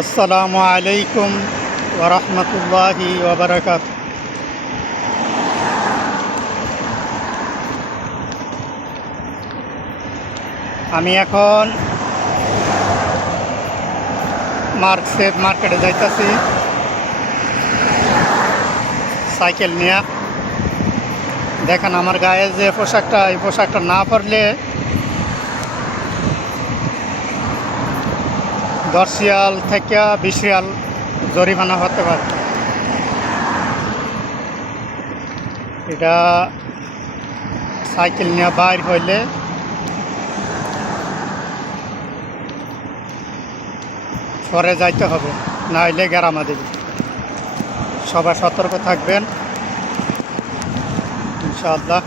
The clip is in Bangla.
আসসালামু আলাইকুম ওয়া রাহমাতুল্লাহি ওয়া বারাকাতুহু। আমি এখন মার্কসের মার্কেটে যাইতাছি সাইকেল নিয়ে। দেখেন আমার গায়ে যে পোশাকটা, এই পোশাকটা না পরলে 10 রিয়াল থেকে 20 রিয়াল জরিমানা হতে পারে। এটা সাইকেল নিয়ে বাইর হইলে পরে যাইতে হবে, না হইলে গ্যারামা দেবে। সবাই সতর্ক থাকবেন ইনশাআল্লাহ।